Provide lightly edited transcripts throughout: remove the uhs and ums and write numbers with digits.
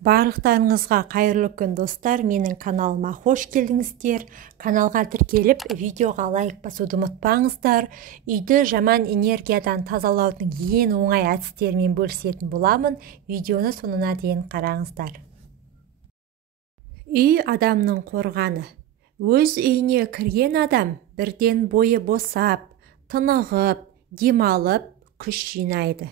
Барлықтарыңызға қайырлы күн достар, менің каналыма қош келдіңіздер. Каналға тіркеліп, видеоға лайк басуды ұмытпаңыздар. Үйді жаман энергиядан тазалаудың ең оңай әдістерімен бөлісетін боламын. Видеоны соңына дейін қараңыздар. Үй адамның қорғаны. Өз үйіне кірген адам бірден бойы босап, тынығып, демалып, күш жинайды.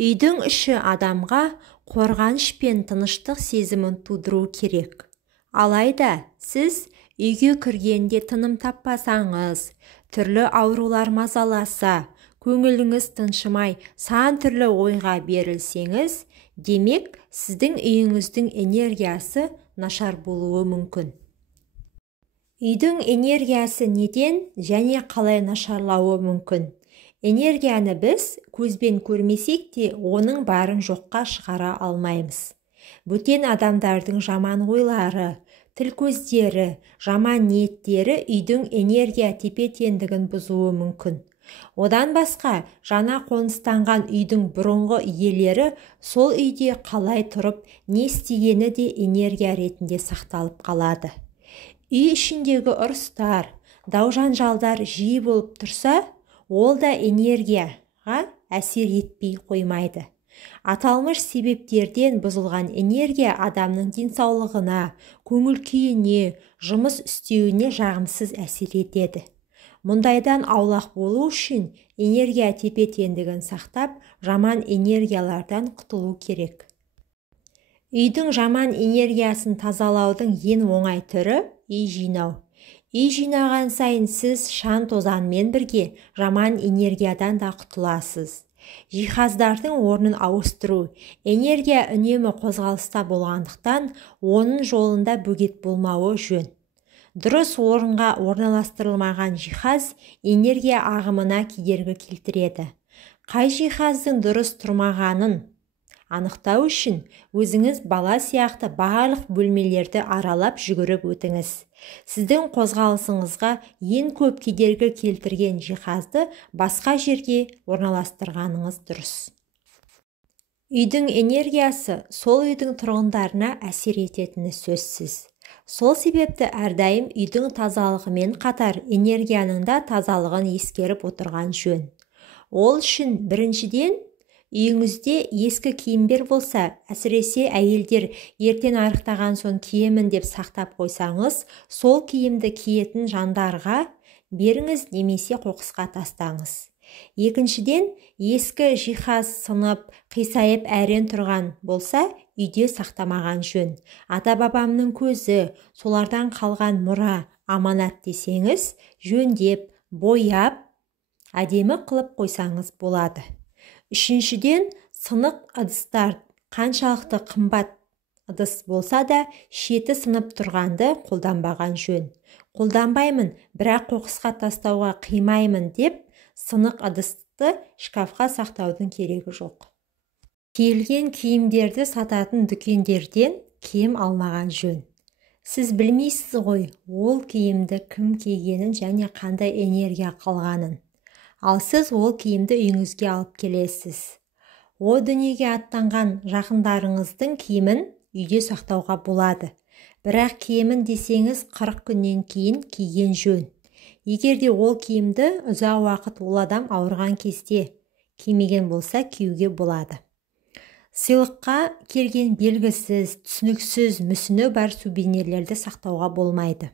Үйдің іші адамға қорғаныш пен тыныштық сезімін тудыру керек. Алайда сіз үйге кіргенде тыным таппасаңыз, түрлі аурулар мазаласа, көңіліңіз тыншымай, сан түрлі ойға берілсеңіз, демек сіздің үйіңіздің энергиясы нашар болуы мүмкін. Үйдің энергиясы неден және қалай нашарлауы мүмкін? Энергияны біз көзбен көрмесек те, оның барын жоққа шығара алмаймыз. Бөтен адамдардың жаман ойлары, тіл көздері, жаман ниеттері үйдің энергия тепе-теңдігін бұзуы мүмкін. Одан басқа, жаңа қоныстанған үйдің бұрынғы иелері сол үйде қалай тұрып, не істегені де энергия ретінде сақталып қалады. Үй ішіндегі ұрыстар, дау-жанжалдар жиі болып тұрса, ол да энергияға әсер етпей қоймайды. Аталмыш себептерден бұзылған энергия адамның денсаулығына, көңіл-күйіне, жұмыс істеуіне жағымсыз әсер етеді. Мұндайдан аулақ болу үшін энергия тепе-теңдігін сақтап, жаман энергиялардан құтылу керек. Үйдің жаман энергиясын тазалаудың ең оңай түрі үй жинау. Үй жинаған сайын сіз шаң-тозаңмен бірге жаман энергиядан да құтыласыз. Жиһаздардың орнын ауыстыру. Энергия үнемі қозғалыста болғандықтан, оның жолында бөгет болмауы жөн. Дұрыс орынға орналастырылмаған жиһаз энергия ағымына кедергі келтіреді. Қай жиһаздың дұрыс тұрмағанын анықтау үшін өзіңіз бала сияқты барлық бөлмелерді аралап жүгіріп өтіңіз. Сіздің қозғалысыңызға ең көп кедергі келтірген жиһазды басқа жерге орналастырғаныңыз дұрыс. Үйдің энергиясы сол үйдің тұрғындарына әсер ететіні сөзсіз. Сол себепті әрдайым үйдің тазалығымен қатар энергияның да тазалығын ескеріп отырған жөн. Ол үшін біріншіден, үйіңізде ескі киімдер болса, әсіресе әйелдер ертең арықтаған соң киемін деп сақтап қойсаңыз, сол киімді киетін жандарға беріңіз немесе қоқысқа тастаңыз. Екіншіден, ескі жиһаз сынып, қисайып әрен тұрған болса, үйде сақтамаған жөн. Ата-бабамның көзі, солардан қалған мұра, аманат десеңіз, жөндеп, бояп, әдемі қылып қойсаңыз болады. Үшіншіден, сынық ыдыстар қаншалықты қымбат ыдыс болса да, шеті сынып тұрғанды қолданбаған жөн. Қолданбаймын, бірақ қоқысқа тастауға қимаймын деп, сынық ыдысты шкафқа сақтаудың керегі жоқ. Киілген киімдерді сататын дүкендерден киім алмаған жөн. Сіз білмейсіз ғой, ол киімді кім кигенін және қандай энергия қалғанын. Ал сіз ол киімді үйіңізге алып келесіз. О дүниеге аттанған жақындарыңыздың киімін үйде сақтауға болады. Бірақ киімін десеңіз 40 күннен кейін киген жөн. Егерде ол киімді ұзақ уақыт ол адам ауырған кезде кимеген болса, киюге болады. Сыйлыққа келген белгісіз, түсініксіз мүсіні бар сувенирлерді сақтауға болмайды.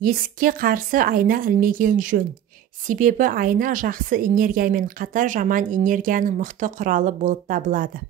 Есікке қарсы айна ілмеген жөн. Себебі айна жақсы энергиямен қатар жаман энергияның мықты құралы болып табылады.